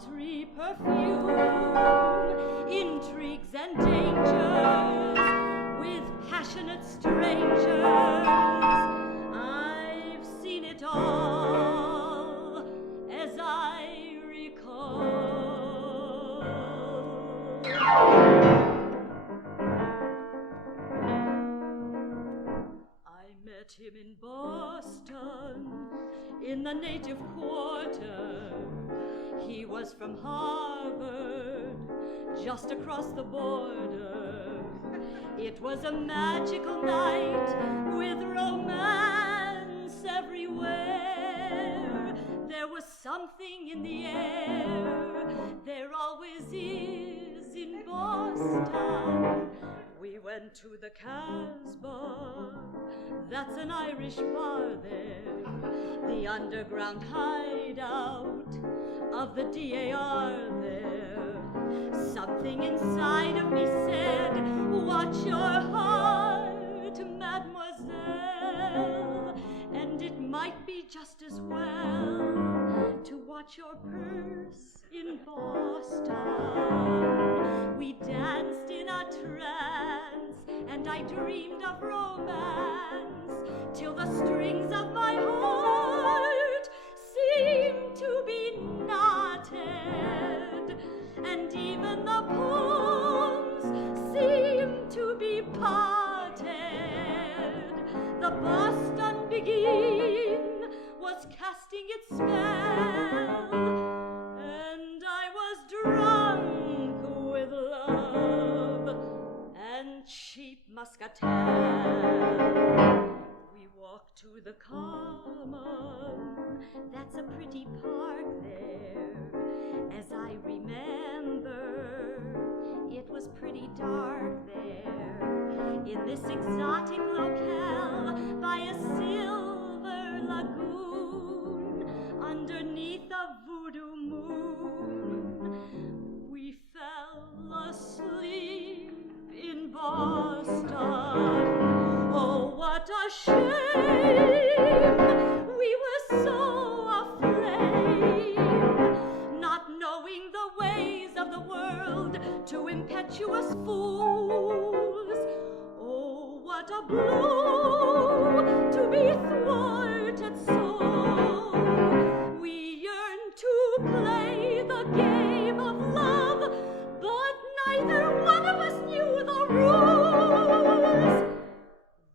sultry perfume, intrigues and dangers with passionate strangers. I've seen it all as I recall. I met him in Boston, in the native quarter. He was from Harvard, just across the border. It was a magical night with romance everywhere. There was something in the air, there always is in Boston. We went to the Casbah, that's an Irish bar there, the underground hideout of the DAR there. Something inside of me said, watch your heart, mademoiselle, and it might be just as well to watch your purse in Boston. We danced in a trance, and I dreamed of romance, till the strings of my heart seemed to be knotted, and even the palms seemed to be parted. The Boston Beguine was casting its spell, and I was drunk with love and cheap muscatel. We walked to the Common, that's a pretty park there. As I remember, it was pretty dark there, in this exotic locale by a silver lagoon, underneath a voodoo moon. We fell asleep in Boston. Oh, what a shame! We were so afraid, not knowing the ways of the world to impetuous fools. Oh, what a blow to be thwarted so! We yearned to play the game of love, but neither one of us knew the rules.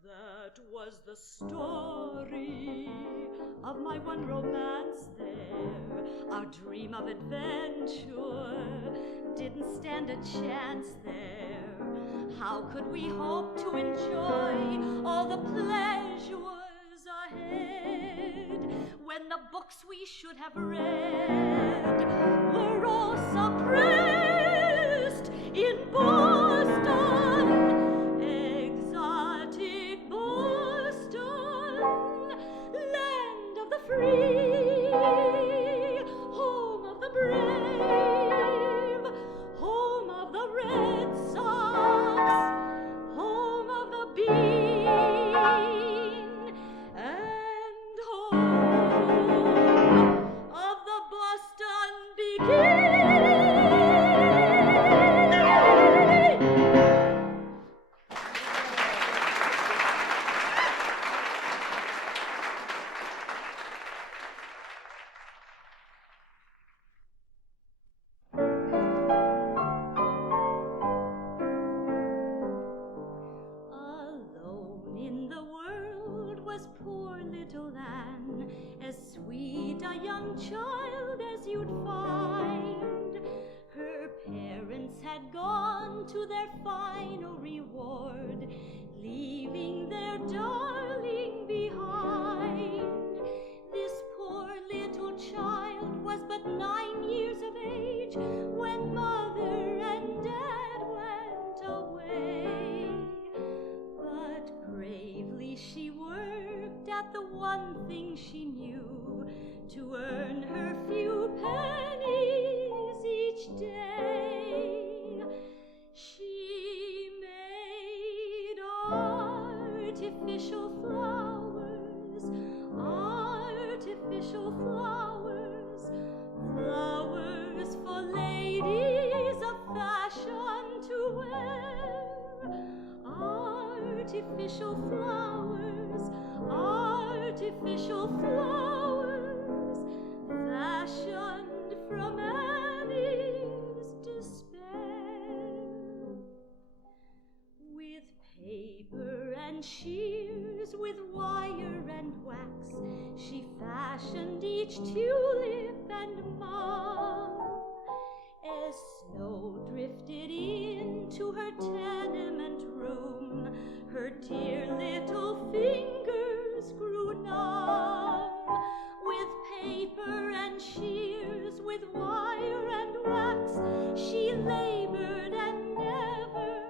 That was the story of my one romance there. Our dream of adventure didn't stand a chance there. How could we hope to enjoy all the pleasures ahead when the books we should have read were all suppressed in Boston? Exotic Boston, land of the free, home of the brave, home of the Red Sox, home of the Bean, and home of the Boston Beguine. Alone in the world was poor little Anne, as sweet a young child as you'd find. Her parents had gone to their final reward, leaving their darling behind. This poor little child was but 9 years of age when mother and dad went away. But bravely she worked at the one thing she knew, to earn her few pennies each day. She artificial flowers, artificial flowers, fashioned from Annie's despair. With paper and shears, with wire and wax, she fashioned each tulip and mum. As snow drifted into her tenement room, her dear little fingers grew numb. With paper and shears, with wire and wax, she labored and never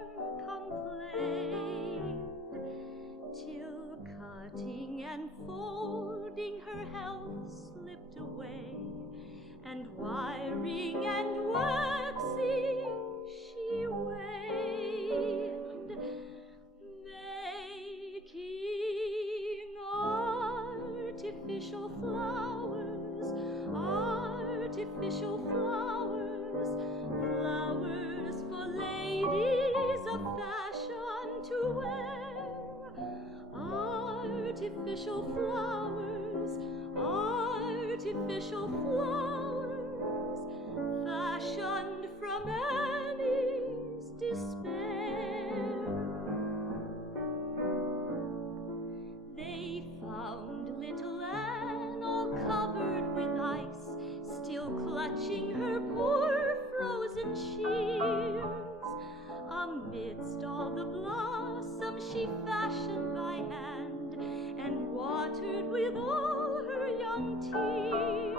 complained, till cutting and folding her health slipped away, and wiring and waxing she waned, making artificial flowers, artificial flowers, flowers for ladies of fashion to wear, artificial flowers, artificial flowers, fashioned from Annie's despair. They found little Anne all covered with ice, still clutching her poor frozen shears. Amidst all the blossoms she fashioned by hand and watered with all her young tears.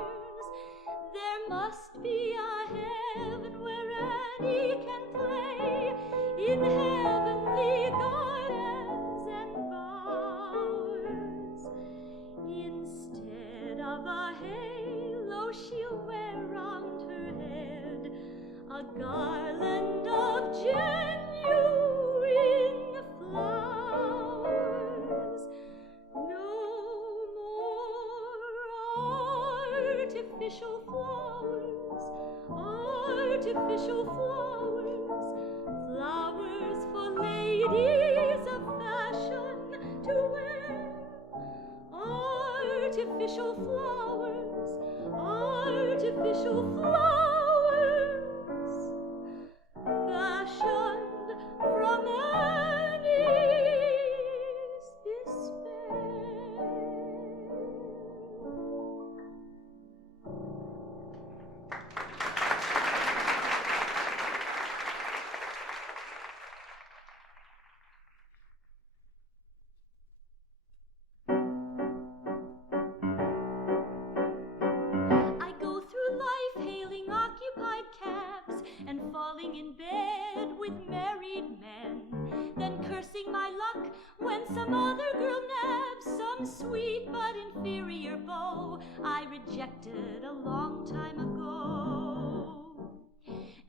There must be a heaven where Annie can play in heavenly gardens and bowers. Instead of a halo she'll wear round her head, a garland of genuine flowers. No more artificial flowers, artificial flowers, flowers for ladies of fashion to wear, artificial flowers, artificial flowers, fashioned from Annie's despair. I go through life hailing occupied cabs and falling in bed with married men, then cursing my luck when some other girl nabs some sweet but inferior beau I rejected a long time ago.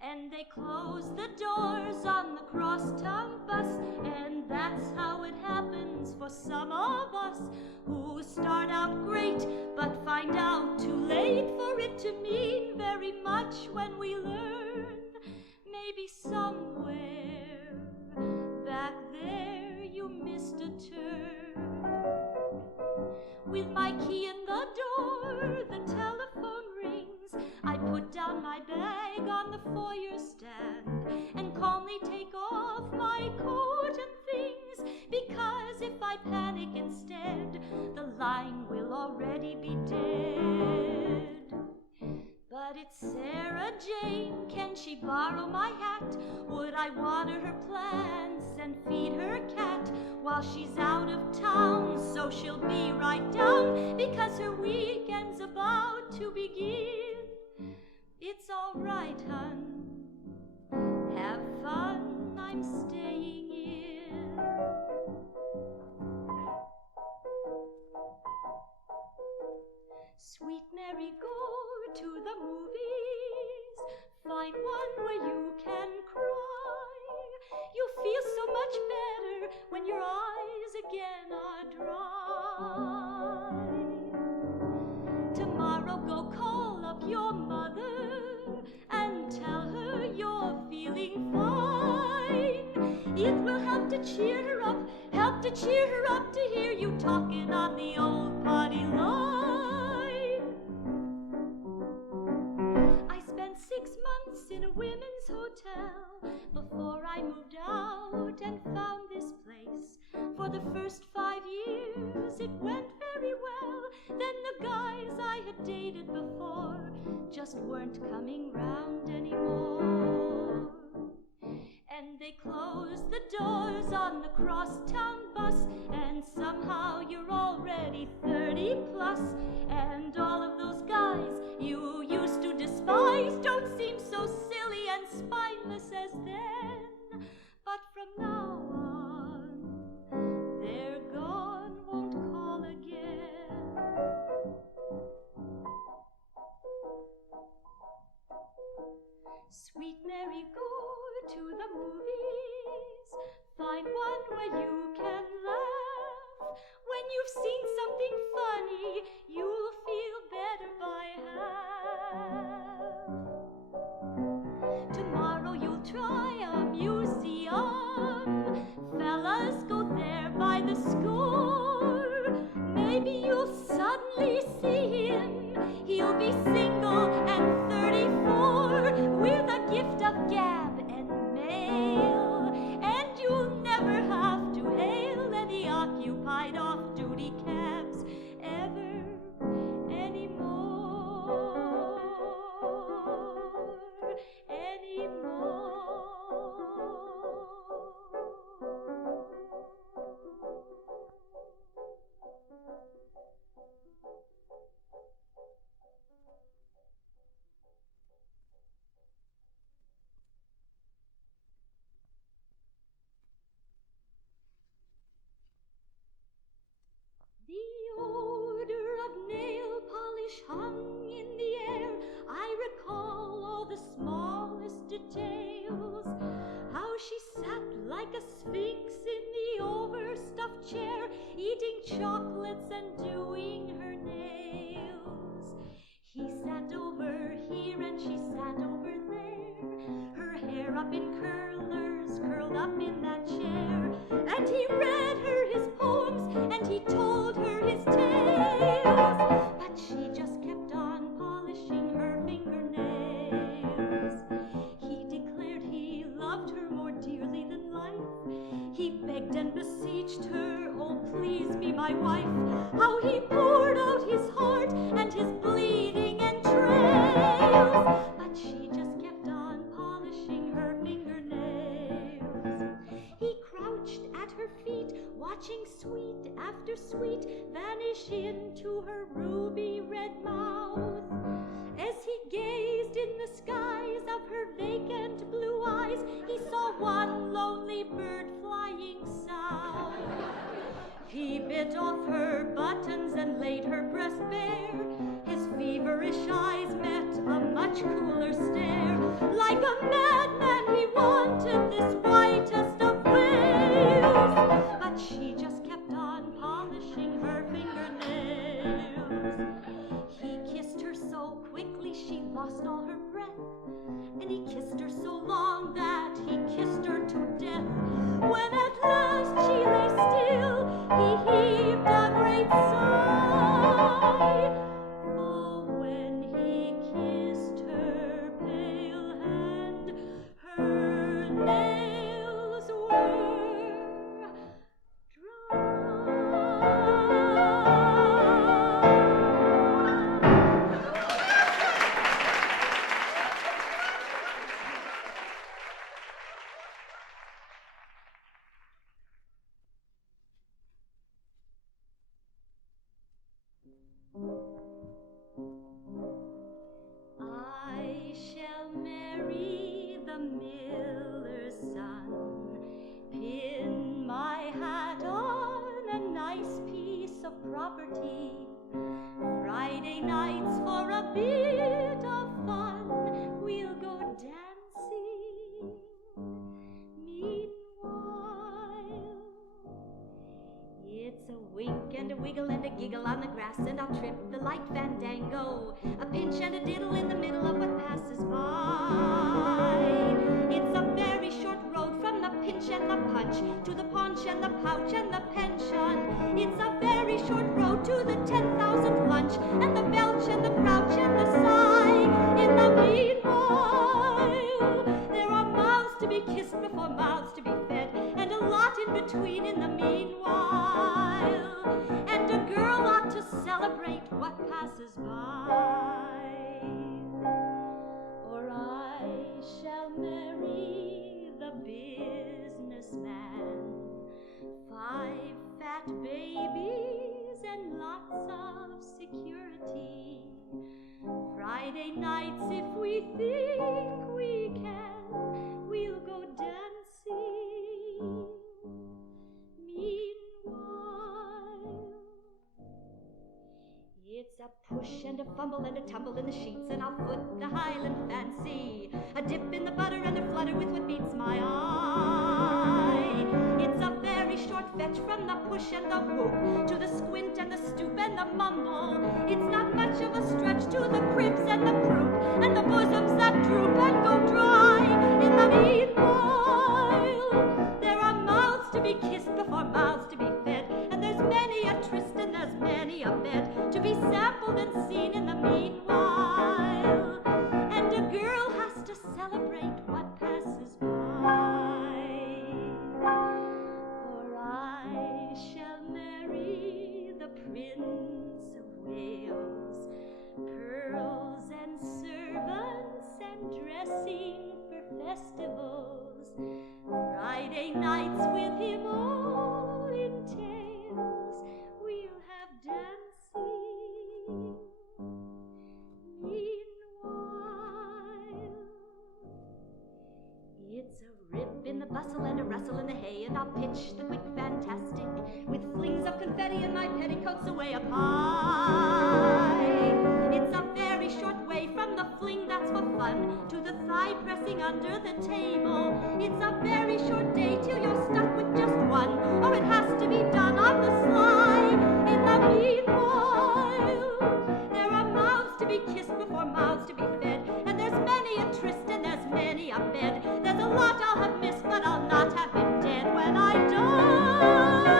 And they close the doors on the crosstown bus, and that's how it happens for some of us who start out great but find out too late for it to mean very much when we learn. Maybe somewhere back there you missed a turn. With my key in the door, the telephone rings. I put down my bag on the foyer stand and calmly take off my coat and things, because if I panic instead, the line will already be dead. But it's Sarah Jane, can she borrow my hat? Would I water her plants and feed her cat while she's out of town, so she'll be right down because her weekend's about to begin? It's all right, hun, have fun, I'm staying in. Sweet Mary, go to the movies, find one where you can cry. You'll feel so much better when your eyes again are dry. Tomorrow go call up your mother and tell her you're feeling fine. It will help to cheer her up, help love to cheer her up to hear you talking on the old potty line. I spent 6 months in a women's hotel before I moved out and found this place. For the first 5 years it went very well. Then the guys I had dated before just weren't coming round anymore. And they closed the doors on the crosstown bus, and somehow you're already 30 plus, and all of those guys you used to despise don't seem so silly and spineless as then. But from now on, they're gone, won't call again. Sweet Mary, go to the movies. Find one where you can laugh. When you've seen something funny, you'll feel better by half. Tomorrow you'll try a museum. Fellas, go there by the score. Maybe you'll suddenly see him. He'll be single and 34, with a gift of gab and mail, and you'll never have to hail any occupied off-duty cabs ever anymore. The odor of nail polish hung in the air. I recall all the smallest details. How she sat like a sphinx in the overstuffed chair, eating chocolates and doing her nails. He sat over here and she sat over there, her hair up in curlers, curled up in that chair. And he read her his poems and he told her his tales, but she just kept on polishing her fingernails. He declared he loved her more dearly than life. He begged and beseeched her, oh please be my wife. How he poured out his heart and his bleeding entrails, but she just kept on polishing her fingernails. He crouched at her feet, watching sweet after sweet vanish into her ruby red mouth. As he gazed in the skies of her vacant blue eyes, he saw one lonely bird flying south. He bit off her buttons and laid her breast bare. His feverish eyes met a much cooler stare. Like a madman he wanted this whitest of waves, but she just kept on polishing her fingernails. He kissed her so quickly she lost all her breath, and he kissed her so long that he kissed her to death. When at last she lay still, he heaved a great sigh. Oh, when he kissed her pale hand, her nails were I shall marry the miller's son, pin my hat on a nice piece of property. Friday nights for a bit of fun, we'll go dancing. Meanwhile, it's a wink and a wiggle and a giggle on the grass, and I'll trip the light fandango, a pinch and a diddle in the middle of what passes by. It's a very short road from the pinch and the punch to the paunch and the pouch and the nights, if we think we can, we'll go dancing. Meanwhile, it's a push and a fumble and a tumble in the sheets, and I'll foot the Highland fancy, a dip in the butter and a flutter with what meets my eye. It's a very short fetch from the push and the whoop to the squint and the stoop and the mumble. It's not much of a stretch to the cribs and the croup and the bosoms that droop and go dry. In the meanwhile, there are mouths to be kissed before mouths to be fed, and there's many a tryst and there's many a bed to be sampled and seen in the meanwhile. And a girl has to celebrate what passes by. For I shall marry the Prince of Wales, pearls and servants and dressing for festivals, Friday nights with him all entails, we'll have dancing. Meanwhile, it's a rip in the bustle and a rustle in the hay, and I'll pitch the quick fantastic with flings of confetti and my petticoats away up high. It's a very short way from the fling that's for fun to the thigh pressing under the table. It's a very short day till you're stuck with just one. Oh, it has to be done on the sly. In the meanwhile, there are mouths to be kissed before mouths to be fed, and there's many a tryst and there's many a bed. There's a lot I'll have missed, but I'll not have been dead when I die.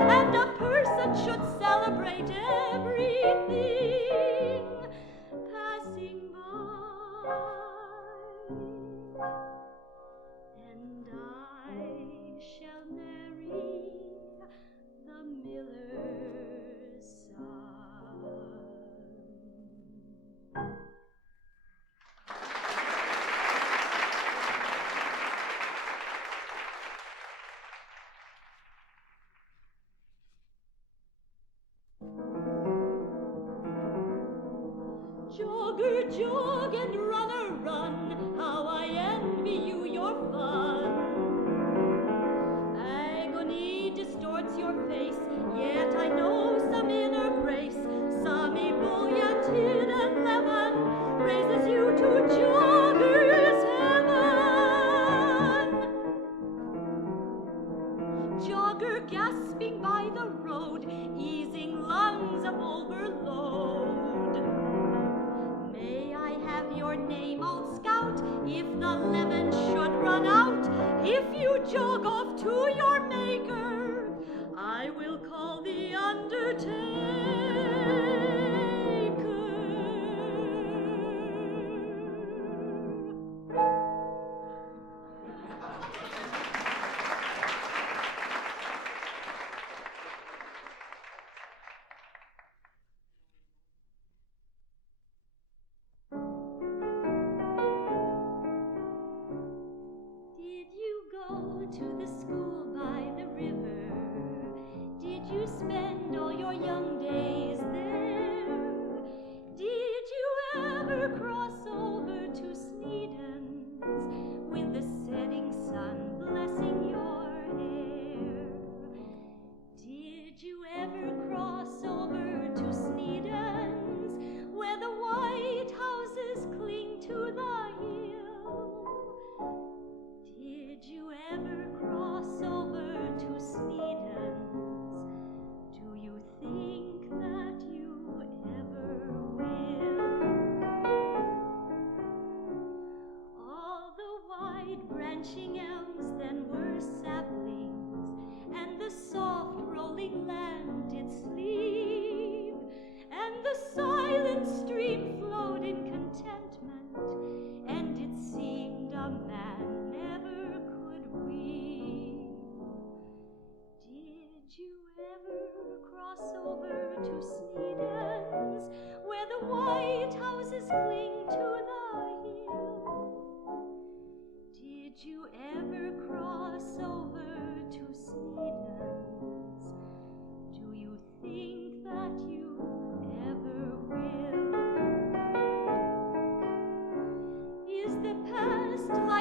And a person should celebrate everything passing by. And I shall marry the miller's son. Jogger, jog and runner, run, how I envy you your fun. Agony distorts your face, yet I know some inner grace, some ebullient hidden leaven raises you to jogger's heaven. Jogger gasping by the road, easing lungs of overload. May I have your name, old scout, if the leaven should run out? If you jog off to your maker, I will call the undertaker. To the school by the river,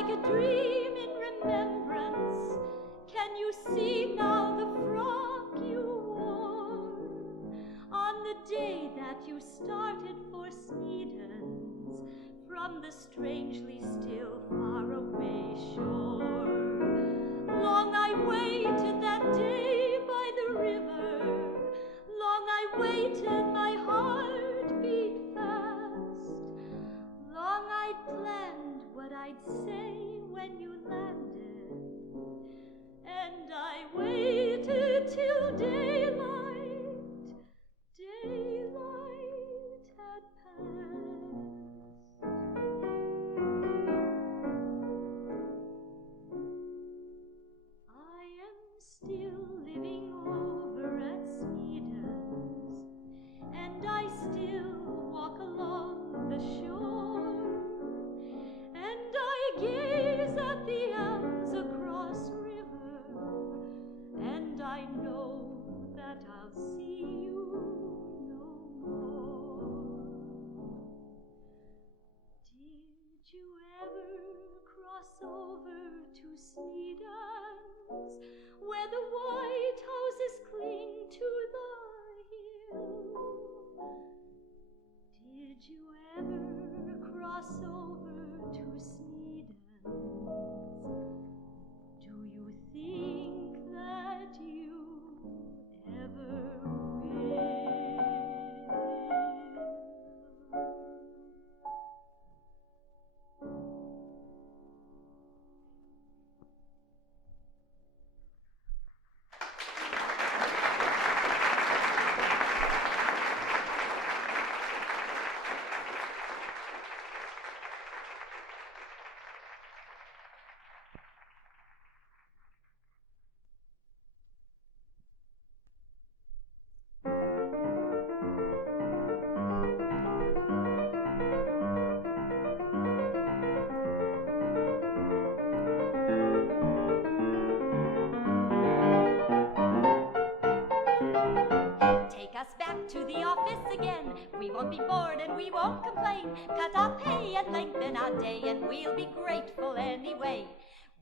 like a dream in remembrance. Can you see now the frock you wore on the day that you started for Sneden's from the strangely still faraway shore? Long I waited that day by the river. Long I waited, my heart beat fast. Long I'd planned what I'd say when you landed, and I waited till daylight had passed. I am still living over at Sneden's, and I still walk along the shore, and I gaze at the elms across river, and I know that I'll see you no more. Did you ever cross over to Sneden's, where the white houses cling to the hill? Did you ever cross over to Sneden's? Do you think that you ever will? To the office again. We won't be bored and we won't complain. Cut our pay and lengthen our day, and we'll be grateful anyway.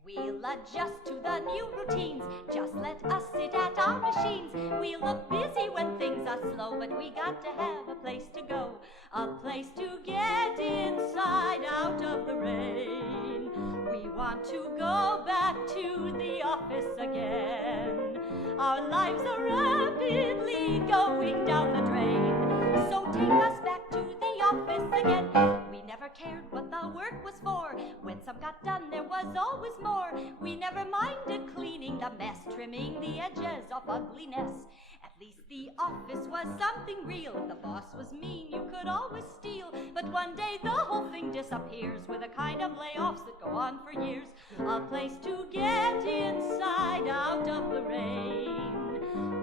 We'll adjust to the new routines. Just let us sit at our machines. We'll look busy when things are slow, but we got to have a place to go, a place to get inside out of the rain. We want to go back to the office again. Our lives are rapidly going down the drain. So take us back to the office again. We never cared what the work was for. When some got done, there was always more. We never minded cleaning the mess, trimming the edges of ugliness. At least the office was something real. If the boss was mean, you could always steal. But one day the whole thing disappears with a kind of layoffs that go on for years. A place to get inside out of the rain.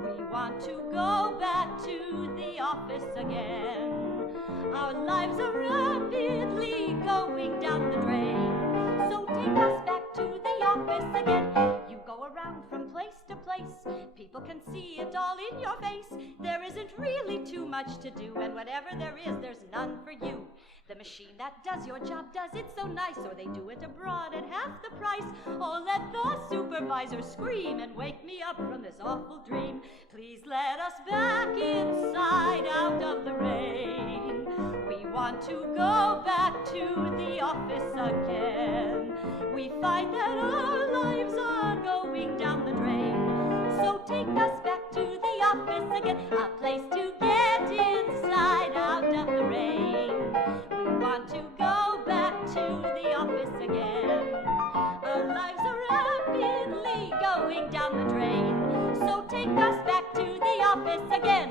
We want to go back to the office again. Our lives are rapidly going down the drain. So take us back to the office again. You go around from place to place. People can see it all in your face. There isn't really too much to do, and whatever there is, there's none for you. The machine that does your job does it so nice, or they do it abroad at half the price. Oh, let the supervisor scream and wake me up from this awful dream. Please let us back inside out of the rain. We want to go back to the office again. We find that our lives are going down the drain. So take us back to the office again, a place to get inside out of the rain. We want to go back to the office again. Our lives are rapidly going down the drain. So take us back to the office again.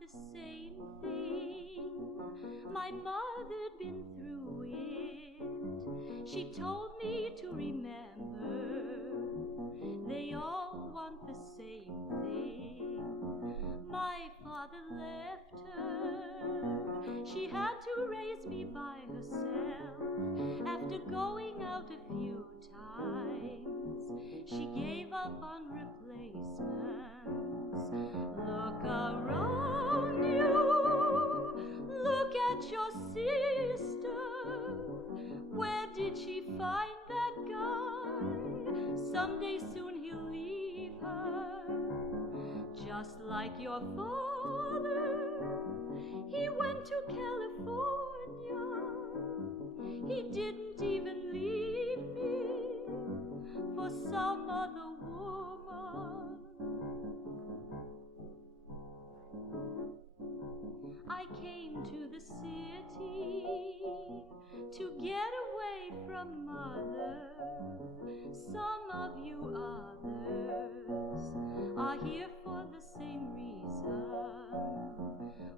The same thing. My mother'd been through it. She told me to remember. They all want the same thing. My father left her. She had to raise me by herself. After going out a few times, she gave up on replacements. Look around you, look at your sister. Where did she find that guy? Someday soon he'll leave her, just like your father. He went to California. He didn't even leave me for some other woman. I came to the city to get away from mother. Some of you others are here for the same reason.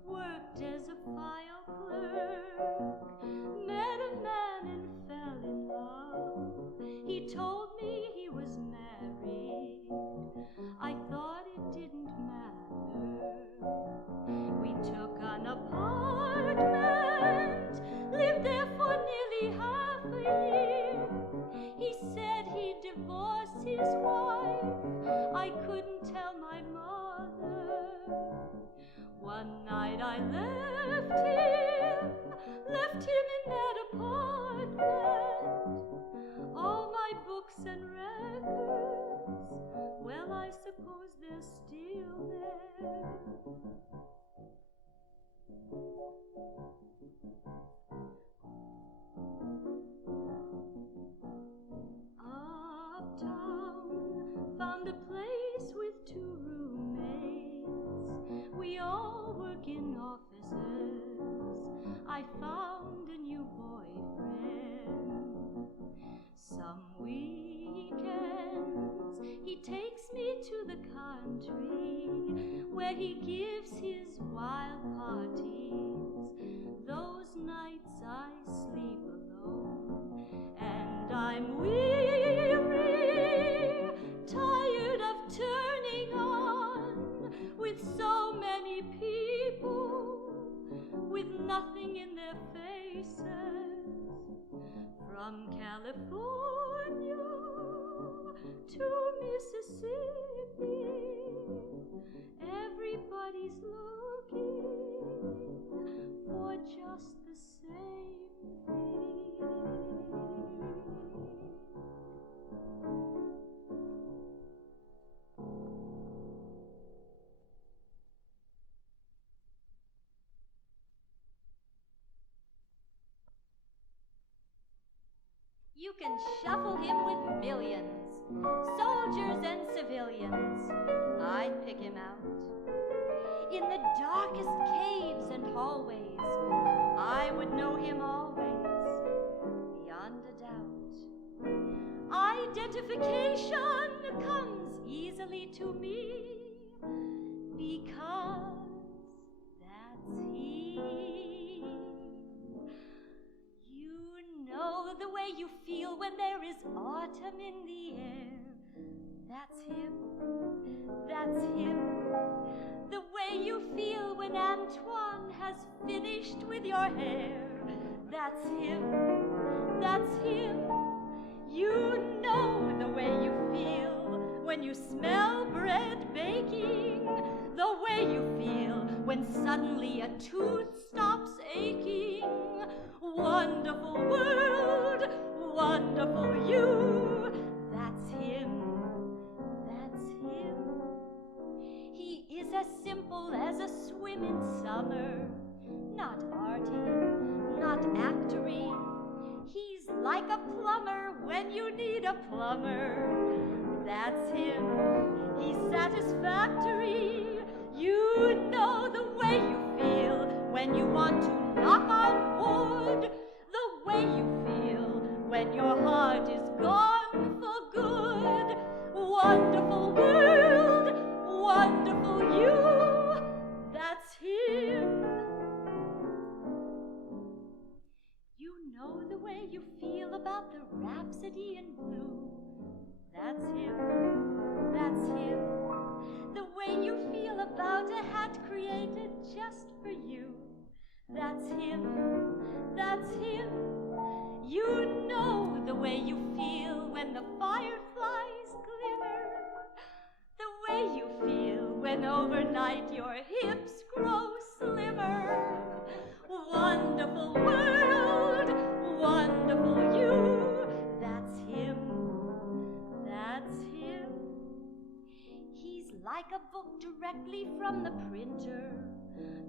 Worked as a file clerk, met a man and fell in love. He told me he was married. I thought it didn't matter. We took an apartment, lived there for nearly half a year. He said he'd divorce his wife. I couldn't tell my mother. One night I left him in that apartment. All my books and records, well, I suppose they're still there. Uptown, found a place with 2 roommates. We all work in offices. I found a new boyfriend. Some weekends he takes me to the country where he gives his wild parties. Those nights I sleep alone and I'm weary, tired of turning on with so many people with nothing in their faces. From California to Mississippi, everybody's looking for just the same thing. You can shuffle him with millions, soldiers and civilians. I'd pick him out. In the darkest caves and hallways, I would know him always, beyond a doubt. Identification comes easily to me, because that's he. You know the way you feel when there is autumn in the air. That's him, that's him. The way you feel when Antoine has finished with your hair. That's him, that's him. You know the way you feel when you smell bread baking. The way you feel when suddenly a tooth stops aching. Wonderful world, wonderful you. That's him, that's him. He is as simple as a swim in summer. Not arty, not actory. He's like a plumber when you need a plumber. That's him, he's satisfactory. You know the way you feel when you want to knock on wood. The way you feel when your heart is gone for good. Wonderful world, wonderful you. That's him. You know the way you feel about the Rhapsody in Blue. That's him, that's him. The way you feel about a hat created just for you. That's him, that's him. You know the way you feel when the fireflies glimmer, the way you feel when overnight your hips grow slimmer. Wonderful world, wonderful you. That's him, that's him. He's like a book directly from the printer.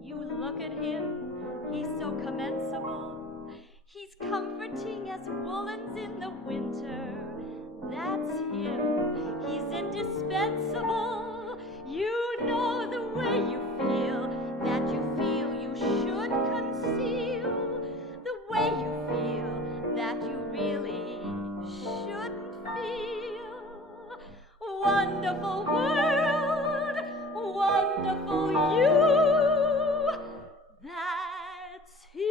You look at him, he's so commensable. He's comforting as woolens in the winter. That's him, he's indispensable. You know the way you feel, that you feel you should conceal. The way you feel, that you really shouldn't feel. Wonderful world, wonderful you. That's him.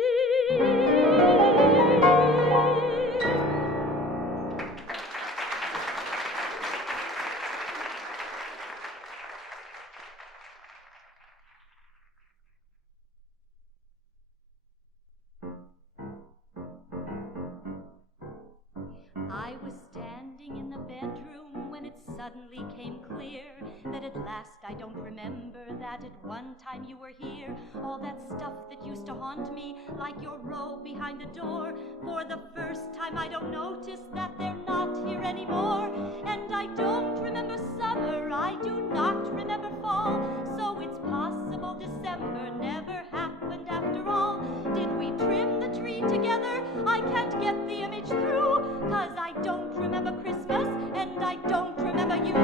I was standing in the bedroom when it suddenly came clear that at last I don't remember that at one time you were here. All that stuff that used to haunt me, like your robe behind a door. For the first time I don't notice that they're not here anymore. And I don't remember summer, I do not remember fall. So it's possible December never happened after all. Did we trim the tree together? I can't get the image through, 'cause I don't remember Christmas, and I don't remember you.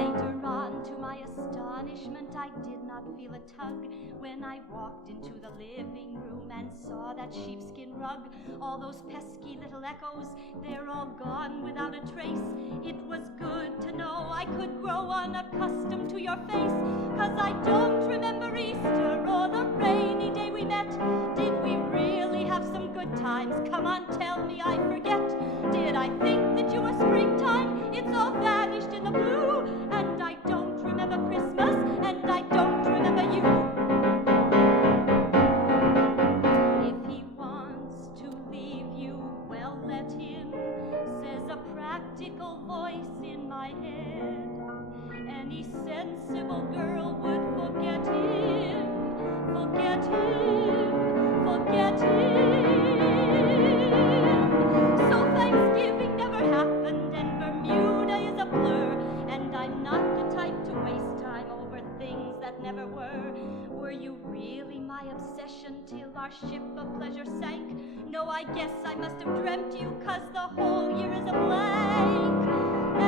Later on, to my astonishment, I did not feel a tug when I walked into the living room and saw that sheepskin rug. All those pesky little echoes, they're all gone without a trace. It was good to know I could grow unaccustomed to your face, 'cause I don't remember Easter or the rainy day we met. Did we really have some good times? Come on, tell me, I forget. Did I think that you were springtime? It's all vanished in the blue. And I don't remember Christmas, and I don't remember you. If he wants to leave you, well, let him, says a practical voice in my head. Any sensible girl would forget him, forget him, forget him. So Thanksgiving never happened, and Bermuda is a blur. And I'm not the type to waste time over things that never were. Were you really my obsession till our ship of pleasure sank? No, I guess I must have dreamt you, 'cause the whole year is a blank.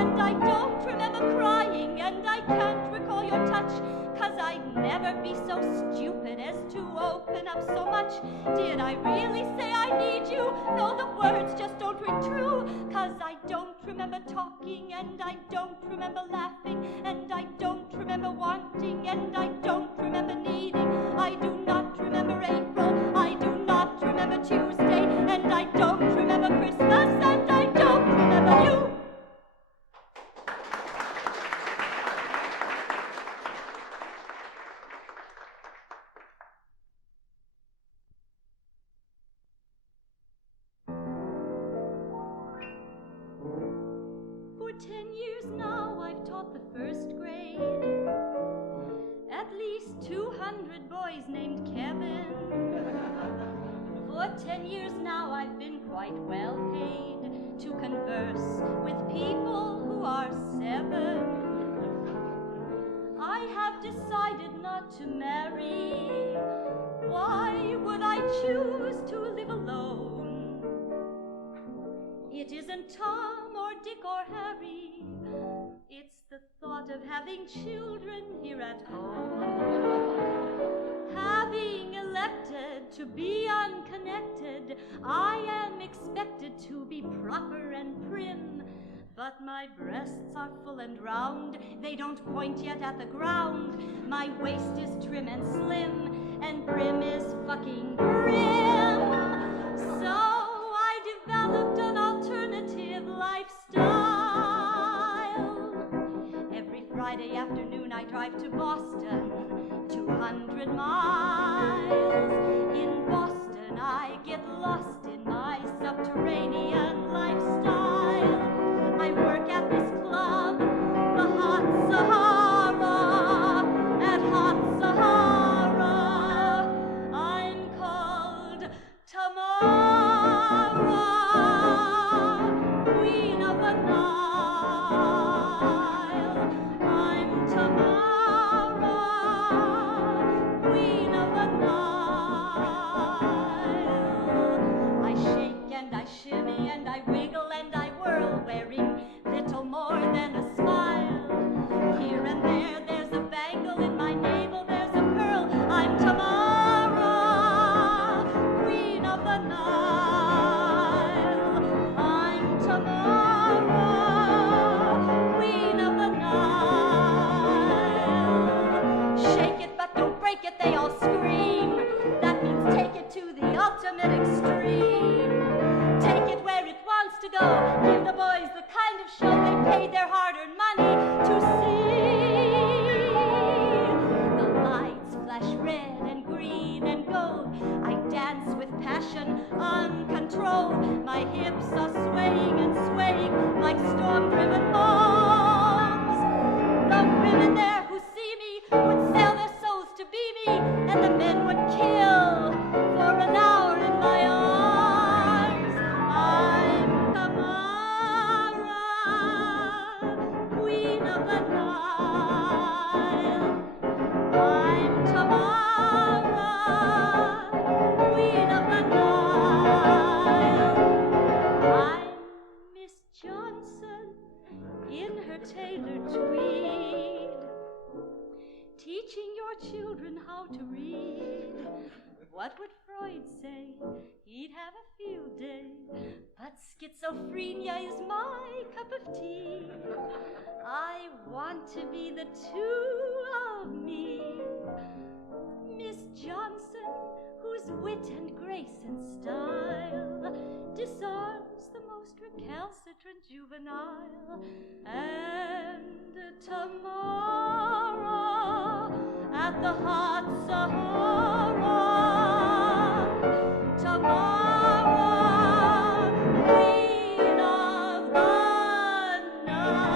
And I don't remember crying, and I can't recall your touch, 'cause I'd never be so stupid as to open up so much. Did I really say I need you? No, the words just don't ring true, 'cause I don't remember talking, and I don't remember laughing, and I don't remember wanting, and I don't remember needing. I do not remember April, I do not remember Tuesday, and I don't remember Christmas, and I don't remember you. For 10 years now I've taught the first grade. At least 200 boys named Kevin. For 10 years now I've been quite well paid to converse with people who are 7. I have decided not to marry. Why would I choose to live alone? It isn't Tom or Dick or Harry. It's the thought of having children here at home. Having elected to be unconnected, I am expected to be proper and prim. But my breasts are full and round, they don't point yet at the ground. My waist is trim and slim, and Brim is fucking grim. So I developed an alternative lifestyle. Every Friday afternoon I drive to Boston to 100 miles. In Boston I get lost in my subterranean lifestyle. I work at this club, the Hot Sahara. At Hot Sahara I'm called Tamara, Queen of the Nile. I'm Tamara, Queen of the Nile. I shake and I shimmy and I wiggle and I whirl, wearing little more than a smile. Here and there there's a bangle, in my navel there's a pearl. I'm Tamara, Queen of the Nile. I'm Tamara, Queen of the Nile. Shake it but don't break it, they all scream. That means take it to the ultimate extreme. Take it where it wants to go. Give the boys the kind of show they paid their hard-earned money to see. The lights flash red and green and gold. I dance with passion uncontrolled. My hips are swaying and swaying like storm-driven bombs. The women there who see me would sell their souls to be me, and the men would kill for an hour in my arms. I'm Tamara, Queen of the Nile. I'm Tamara, Queen of the Nile. I'm Miss Johnson in her tailored tweed, teaching your children how to read. What would Freud say? He'd have a field day. But schizophrenia is my cup of tea. I want to be the two of me. Miss Johnson, whose wit and grace and style disarms the most recalcitrant juvenile. And tomorrow at the Hot Sahara, tomorrow, Queen of the Nile.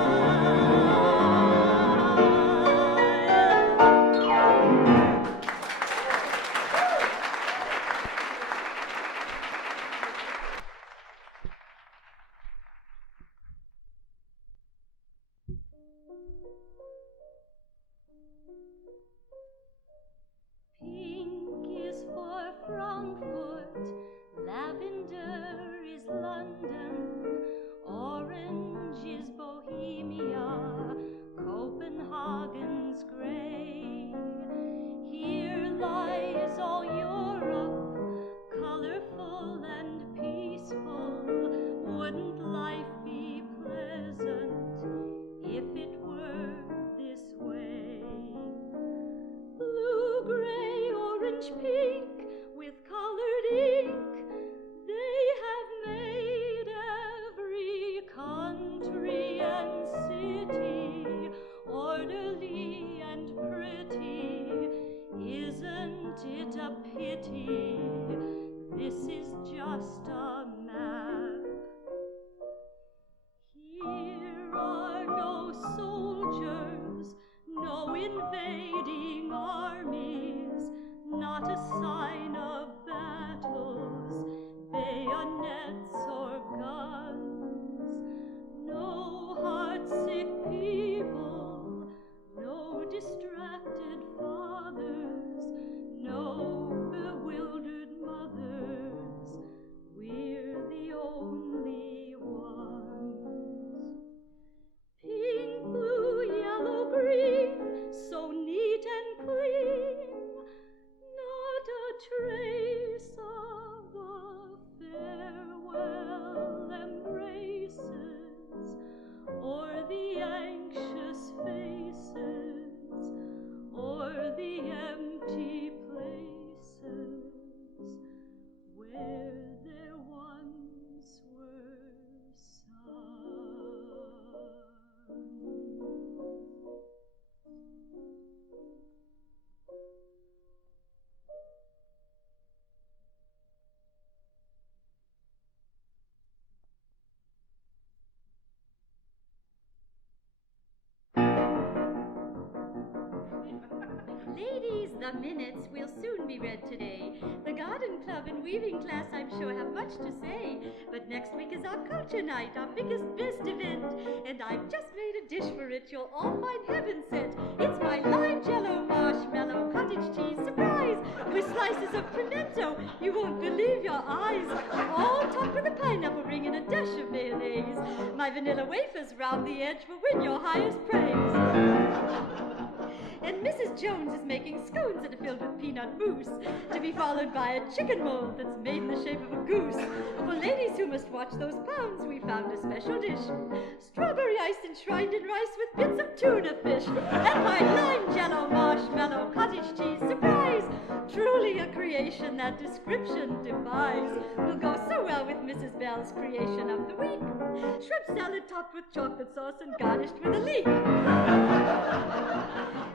The minutes will soon be read today. The garden club and weaving class, I'm sure, have much to say. But next week is our culture night, our biggest, best event. And I've just made a dish for it you'll all find heaven sent. It's my lime jello marshmallow cottage cheese surprise with slices of pimento. You won't believe your eyes. All topped with a pineapple ring and a dash of mayonnaise. My vanilla wafers round the edge will win your highest praise. And Mrs. Jones is making scones that are filled with peanut mousse, to be followed by a chicken mold that's made in the shape of a goose. For ladies who must watch those pounds, we found a special dish. Strawberry ice enshrined in rice with bits of tuna fish. And my lime jello marshmallow cottage cheese surprise. Truly a creation that description defies. Will go so well with Mrs. Bell's creation of the week. Shrimp salad topped with chocolate sauce and garnished with a leek.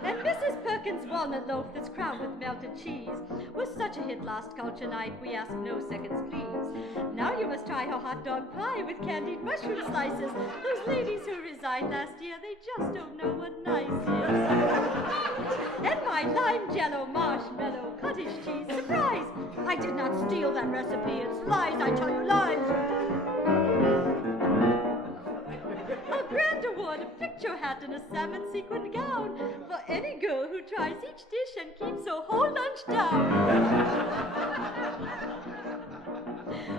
And Mrs. Perkins' walnut loaf that's crowned with melted cheese was such a hit last culture night, we ask no seconds, please. Now you must try her hot dog pie with candied mushroom slices. Those ladies who resigned last year, they just don't know what nice is. And my lime jello marshmallow cottage cheese surprise. I did not steal that recipe, it's lies, I tell you lies. A grand award, a picture hat, and a salmon sequined gown for any girl who tries each dish and keeps her whole lunch down.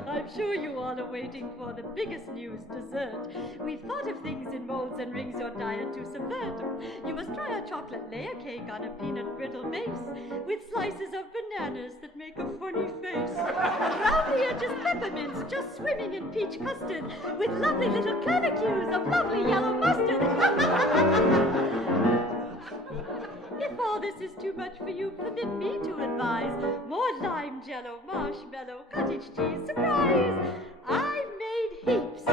I'm sure you all are waiting for the biggest news, dessert. We've thought of things in molds and rings your diet to subvert. You must try our chocolate layer cake on a peanut brittle base with slices of bananas that make a funny face. Around the edges peppermints just swimming in peach custard with lovely little curlicues of lovely yellow mustard. If all this is too much for you, permit me to advise more lime jello marshmallow cottage cheese surprise. I made heaps.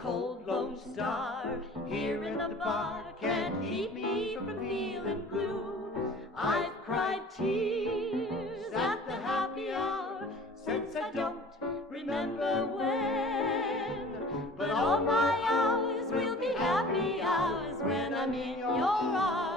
Cold lone star here in the bar can't keep me from feeling blue. I've cried tears at the happy hour since I don't remember when. But all my hours will be happy hours when I'm in your arms.